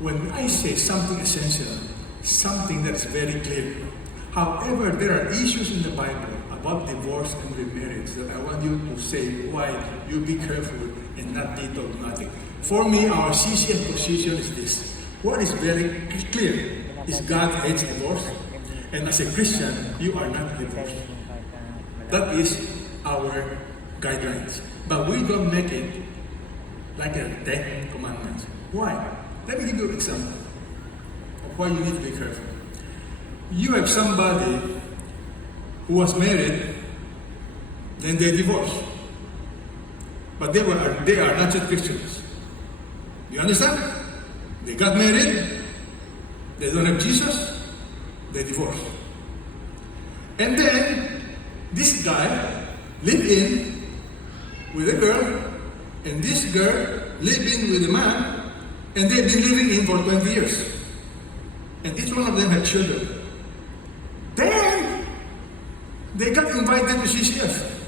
when I say something essential, something that is very clear. However, there are issues in the Bible about divorce and remarriage that I want you to say why you be careful and not be dogmatic. For me, our CCF position is this. What is very clear is God hates divorce, and as a Christian, you are not divorced. That is our guidelines. But we don't make it like a 10 commandments. Why? Let me give you an example of why you need to be careful. You have somebody who was married, then they divorced. But they are not yet Christians. You understand? They got married, they don't have Jesus, they divorced. And then this guy lived in with a girl, and this girl lived in with a man, and they've been living in for 20 years. And each one of them had children. Then they got invited to CCF.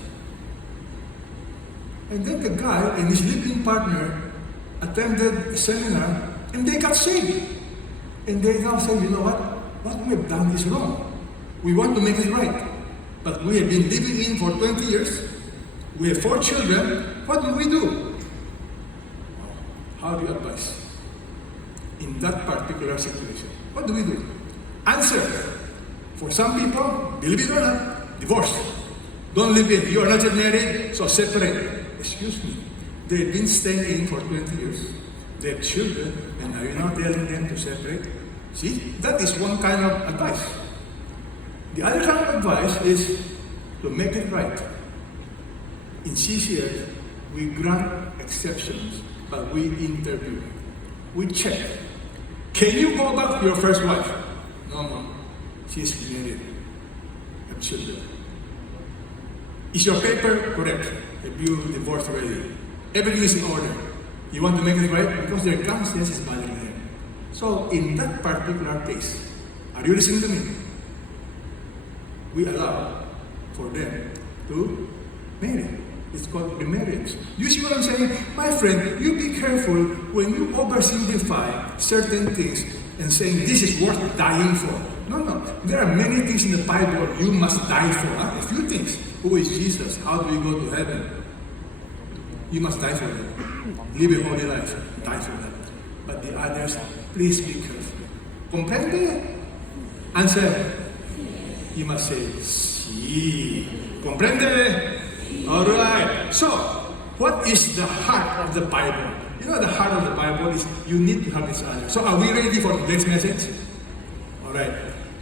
And then the guy and his living partner attended a seminar, and they got saved. And they now say, you know what we have done is wrong. We want to make it right. But we have been living in for 20 years. We have 4 children. What do we do? How do you advise? In that particular situation, what do we do? Answer. For some people, believe it or not, divorce. Don't live in. You are not yet married, so separate. Excuse me. They've been staying in for 20 years. They have children, and are you now telling them to separate? See, that is one kind of advice. The other kind of advice is to make it right. In CCF, we grant exceptions, but we interview. We check. Can you go back to your first wife? No. She's married. Have children. Is your paper correct? Have you divorced already? Everything is in order. You want to make it right? Because their conscience is bothering them. So, in that particular case, are you listening to me? We allow for them to marry. It's called remarriage. You see what I'm saying? My friend, you be careful when you oversimplify certain things and saying this is worth dying for. No. There are many things in the Bible you must die for. A few things. Who is Jesus? How do we go to heaven? You must die for them. Live a holy life. Die for them. But the others, please be careful. Comprende? Answer. You must say, sí. Comprende? Alright. So, what is the heart of the Bible? You know, the heart of the Bible is you need to have this answer. So, are we ready for today's message? Alright.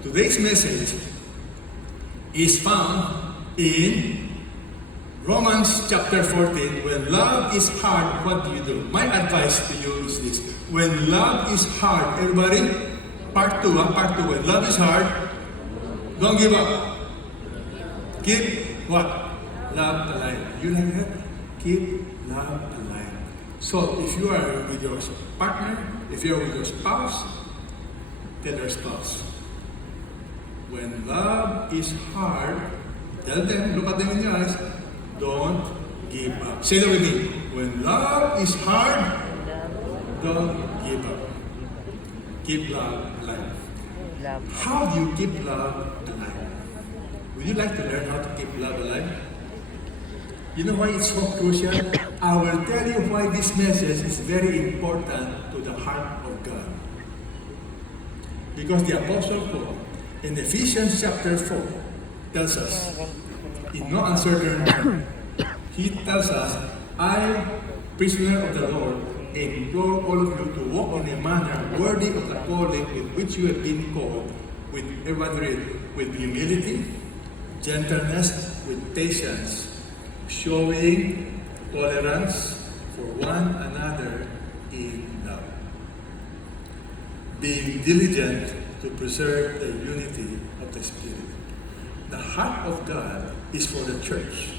Today's message is found in Romans chapter 14. When love is hard, what do you do? My advice to you is this. When love is hard, everybody, part 2. When love is hard, don't give up. Keep what? Love alive. You like that? Keep love alive. So if you are with your partner, if you're with your spouse, tell your spouse. When love is hard, tell them, look at them in the eyes, don't give up. Say that with me. When love is hard, don't give up. Keep love alive. How do you keep love alive? Would you like to learn how to keep love alive? You know why it's so crucial? I will tell you why this message is very important to the heart of God. Because the Apostle Paul in Ephesians chapter 4 tells us, in no uncertain term, he tells us, I, prisoner of the Lord, implore all of you to walk in a manner worthy of the calling with which you have been called, with humility, gentleness, with patience, showing tolerance for one another in love, being diligent to preserve the unity of the Spirit. The heart of God is for the church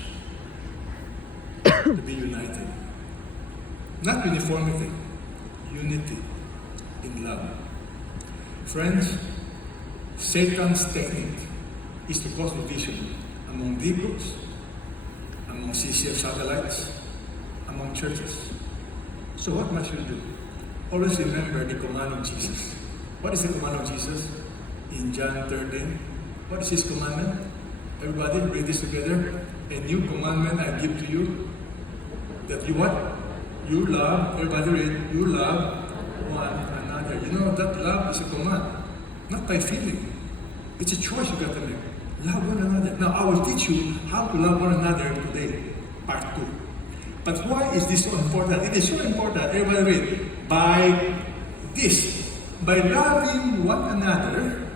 to be united. Not uniformity, unity in love. Friends, Satan's technique is to cause division among groups, among CCF satellites, among churches. So what must you do? always remember the command of Jesus. What is the command of Jesus? In John 13, what is his commandment? Everybody, read this together. A new commandment I give to you, that you what? You love, everybody read, you love one another. You know, that love is a command, not by feeling. It's a choice you got to make. Love one another. Now, I will teach you how to love one another today, part 2. But why is this so important? It is so important. Everybody read. By this, by loving one another,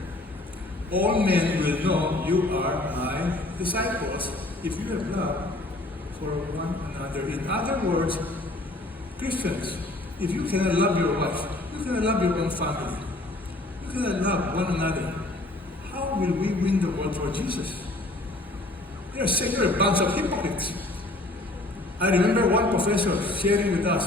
all men will know you are my disciples if you have love for one another. In other words, Christians, if you cannot love your wife, you cannot love your own family, you cannot love one another, how will we win the world for Jesus? You're saying you're a bunch of hypocrites. I remember one professor sharing with us,